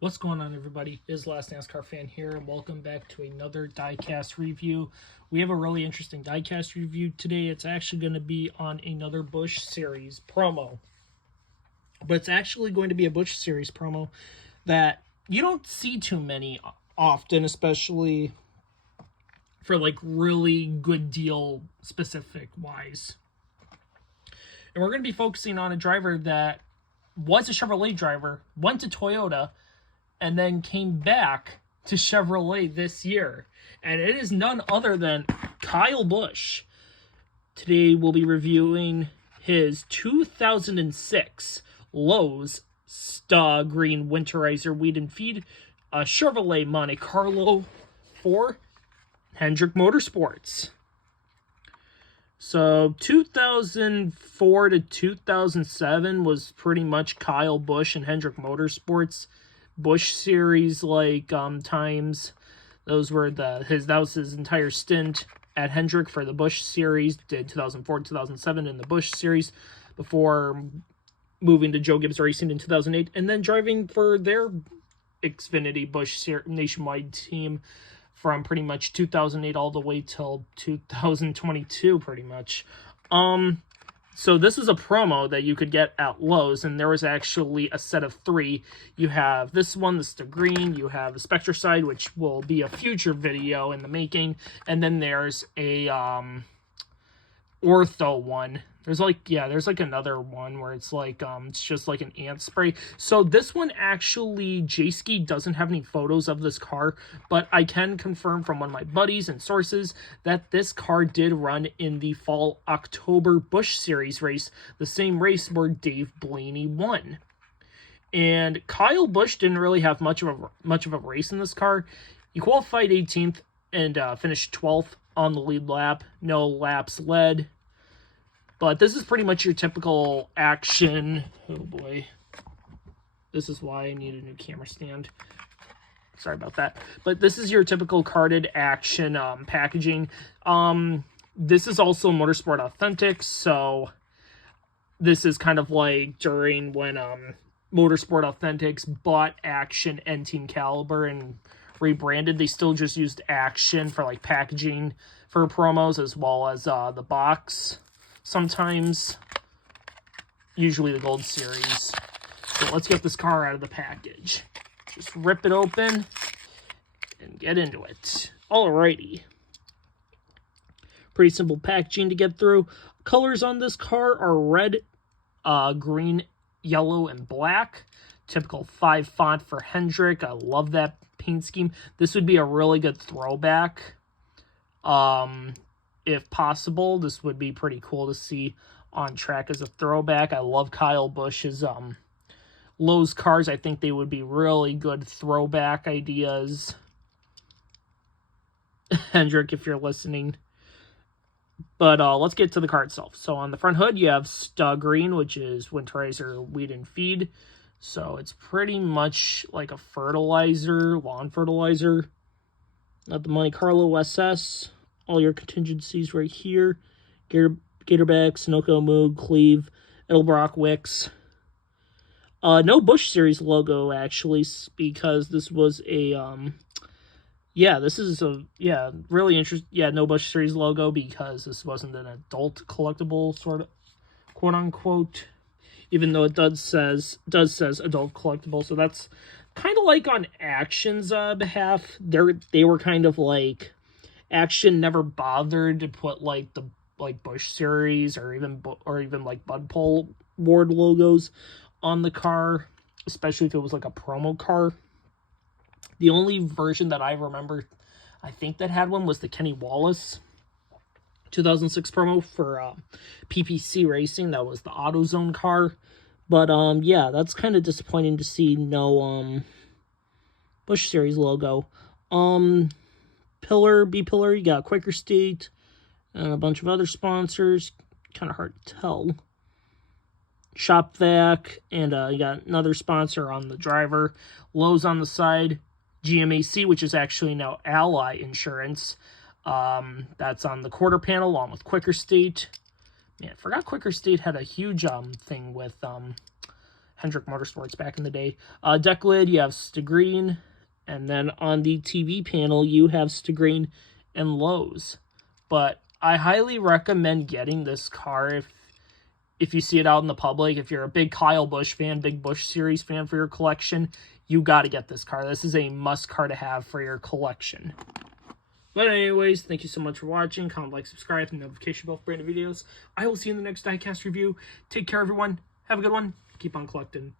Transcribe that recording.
What's going on, everybody? It is Last NASCAR Fan here, and welcome back to another Diecast review. We have a really interesting Diecast review today. It's actually going to be on another Busch Series promo. But it's actually going to be a Busch Series promo that you don't see too many often, especially for like really good deal specific wise. And we're going to be focusing on a driver that was a Chevrolet driver, went to Toyota, and then came back to Chevrolet this year. And it is none other than Kyle Busch. Today we'll be reviewing his 2006 Lowe's Sta-Green Winterizer Weed and Feed Chevrolet Monte Carlo for Hendrick Motorsports. So 2004 to 2007 was pretty much Kyle Busch and Hendrick Motorsports Busch Series times. Those were that was his entire stint at Hendrick for the Busch Series. Did 2004 2007 in the Busch Series before moving to Joe Gibbs Racing in 2008, and then driving for their Xfinity Busch nationwide team from pretty much 2008 all the way till 2022, pretty much. So this is a promo that you could get at Lowe's, and there was actually a set of three. You have this one, the Sta-Green, you have the Spectre side, which will be a future video in the making, and then there's a ortho one. There's another one where it's it's just like an ant spray. So this one actually, J-Ski doesn't have any photos of this car, but I can confirm from one of my buddies and sources that this car did run in the fall October Busch Series race, the same race where Dave Blaney won. And Kyle Busch didn't really have much of a race in this car. He qualified 18th and finished 12th on the lead lap. No laps led. But this is pretty much your typical action. Oh boy. This is why I need a new camera stand. Sorry about that. But this is your typical carded action packaging. This is also Motorsport Authentic. So this is kind of like during when Motorsport Authentics bought Action and Team Caliber and rebranded. They still just used Action for like packaging for promos, as well as the box. Sometimes, usually the Gold Series. So let's get this car out of the package. Just rip it open and get into it. Alrighty. Pretty simple packaging to get through. Colors on this car are red, green, yellow, and black. Typical 5 font for Hendrick. I love that paint scheme. This would be a really good throwback. If possible, this would be pretty cool to see on track as a throwback. I love Kyle Busch's Lowe's cars. I think they would be really good throwback ideas. Hendrick, if you're listening. But let's get to the car itself. So on the front hood, you have Sta-Green, which is Winterizer Weed and Feed. So it's pretty much like a fertilizer, lawn fertilizer. Not the Monte Carlo SS. All your contingencies right here. Gatorback, Sunoco, Moog, Cleve, Edelbrock, Wicks. No Busch Series logo, actually, because this was a, really interesting. Yeah, no Busch Series logo because this wasn't an adult collectible, sort of, quote unquote. Even though it does says adult collectible, so that's kind of like on Action's behalf. They were kind of like, Action never bothered to put the Busch Series or even like Bud Pole Ward logos on the car, especially if it was like a promo car. The only version that I remember, I think, that had one was the Kenny Wallace 2006 promo for PPC Racing. That was the AutoZone car. But yeah, that's kind of disappointing to see no Busch Series logo. B-Pillar, you got Quaker State, and a bunch of other sponsors. Kind of hard to tell. Shop Vac, and you got another sponsor on the driver. Lowe's on the side. GMAC, which is actually now Ally Insurance. That's on the quarter panel, along with Quaker State. Man, I forgot Quaker State had a huge thing with Hendrick Motorsports back in the day. Deck lid, you have Sta-Green. And then on the TV panel, you have Sta-Green and Lowe's. But I highly recommend getting this car if you see it out in the public. If you're a big Kyle Busch fan, big Busch Series fan for your collection, you got to get this car. This is a must car to have for your collection. But anyways, thank you so much for watching. Comment, like, subscribe, and notification bell for brand new videos. I will see you in the next Diecast review. Take care, everyone. Have a good one. Keep on collecting.